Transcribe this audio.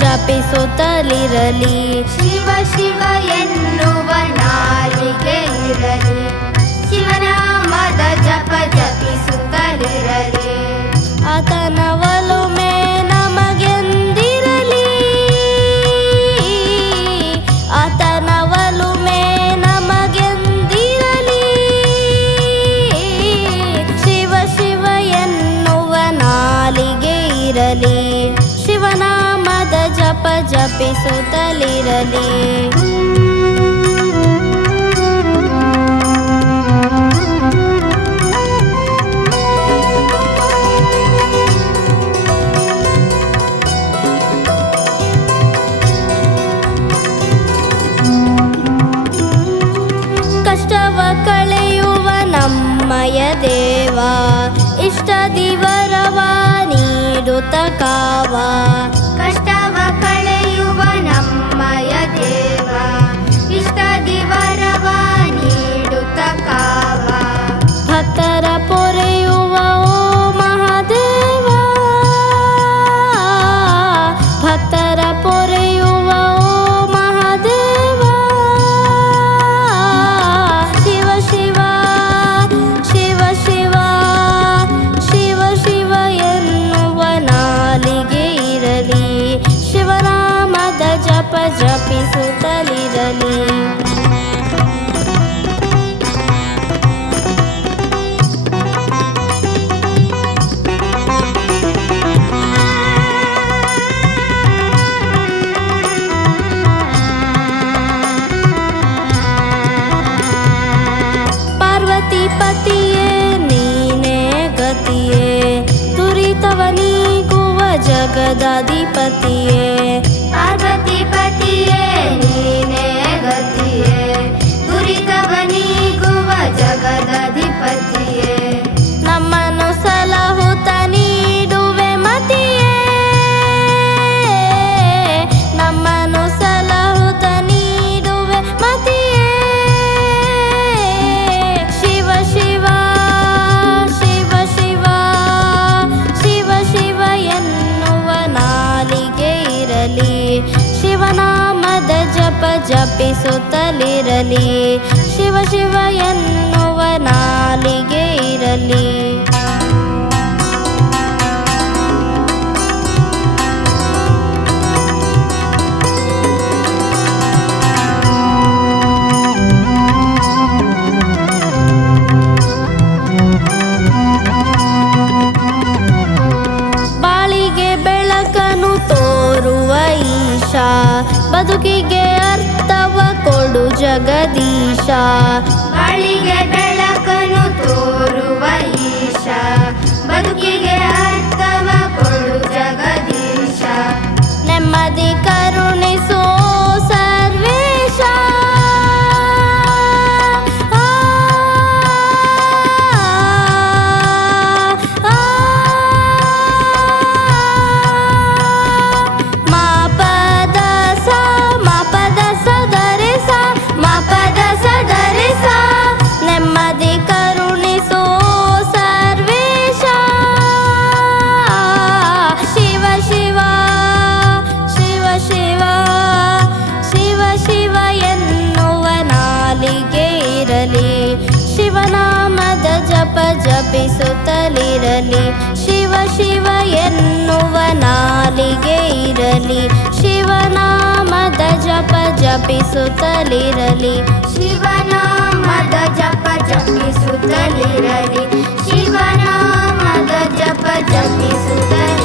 ಜಪಿಸುತ್ತಲಿರಲಿ. ಶಿವ ಶಿವ ಎನ್ನುವ ನಾಲಿಗೆ ಇರಲಿ, ಶಿವನಾಮದ ಜಪ ಜಪಿಸುತ್ತಲಿರಲಿ. ಆತನ ಒಲುಮೆ ನಮಗೆಂದಿರಲಿ, ಆತನ ಒಲುಮೆ ನಮಗೆಂದಿರಲಿ. ಶಿವ ಶಿವ ಎನ್ನುವ ನಾಲಿಗೆ ಇರಲಿ, ಶಿವನಾಮದ ಜಪ ಜಪಿಸುತ್ತಲಿರಲಿ. ಕಷ್ಟವ ಕಳೆಯುವ ನಮ್ಮಯ ದೇವ, ಇಷ್ಟದಿ ವರವ ನೀಡುತ್ತ ಕಾವ. ಕಷ್ಟವ ಕಳೆಯುವ ನಮ್ಮಯ ದೇವ, ಇಷ್ಟದಿ ವರವ ನೀಡುತ್ತ ಕಾವ. ಭಕ್ತರ ಪೊರೆಯುವ ಓ ಮಹಾದೇವ, ಭಕ್ತರ ಪೊರೆಯುವ ಓ ಮಹಾದೇವ. ಶಿವ ಶಿವ ಶಿವ ಶಿವ ಶಿವ ಶಿವ ಎನ್ನುವ ನಾಲಿಗೆ ಇರಲಿ, ಶಿವನಾಮದ ಜಪ ಜಪಿಸುತ್ತಲಿರಲಿ. ಪಾರ್ವತಿ ಪತಿಯೇ ನೀನೇ ಗತಿಯೇ, ದುರಿತವ ನೀಗುವ ಜಗದಾಧಿಪತಿಯೇ. ಪಾರ್ವತಿ ಪತಿಯೇ ನೀನೇ ಗತಿಯೇ, ದುರಿತವ ನೀಗುವ ಜಗದಧಿಪತಿಯೇ. ನಮ್ಮನ್ನು ಸಲಹುತ್ತ ನೀಡುವೆ ಮತಿಯೇ, ನಮ್ಮನ್ನು ಸಲಹುತ್ತ ನೀಡುವೆ ಮತಿಯೇ. ಶಿವ ಶಿವ ಶಿವ ಶಿವ ಶಿವ ಶಿವ ಎನ್ನುವ ನಾಲಿಗೆ ಇರಲಿ, ಶಿವನಾಮದ ಜಪ ಜಪಿಸುತ್ತಲಿರಲಿ. ಶಿವ ಶಿವ ಎನ್ನುವ ನಾಲಿಗೆ ಇರಲಿ. ಬಾಳಿಗೆ ಬೆಳಕನ್ನು ತೋರುವ ಈಶ, ಬದುಕಿಗೆ ಅರ್ಥವ ಕೊಡು ಜಗದೀಶ. ಬಾಳಿಗೆ ಬೆಳಕನ್ನು ತೋರುವ ಈಶ, ಬದುಕಿಗೆ ಅರ್ಥವ ಕೊಡು ಜಗದೀಶ. ನೆಮ್ಮದಿ ಕರುಣಿಸೋ ಸರ್ವೇಶ, ಮಾಪದ ಸ ಮಾಪದ ಸದರಿ ಸ ಮಾಪದ ಸದರಿ ಸ. ನೆಮ್ಮದಿ ಕರುಣಿಸೋ ಸರ್ವೇಶ. ಶಿವ ಶಿವ ಶಿವ ಶಿವ ಶಿವ ಶಿವ ಎನ್ನುವ ನಾಲಿಗೆ ಇರಲಿ, ಶಿವನಾಮದ ಜಪ ಜಪಿಸುತ್ತಲಿರಲಿ. ಶಿವ ಶಿವ ಎನ್ನುವ ನಾಲಿಗೆ ಇರಲಿ, ಶಿವನಾಮದ ಜಪ ಜಪಿಸುತ್ತಲಿರಲಿ. ಶಿವನಾಮದ ಜಪ ಜಪಿಸುತ್ತಲಿರಲಿ, ಶಿವನಾಮದ ಜಪ ಜಪಿಸುತ್ತಲಿರಲಿ.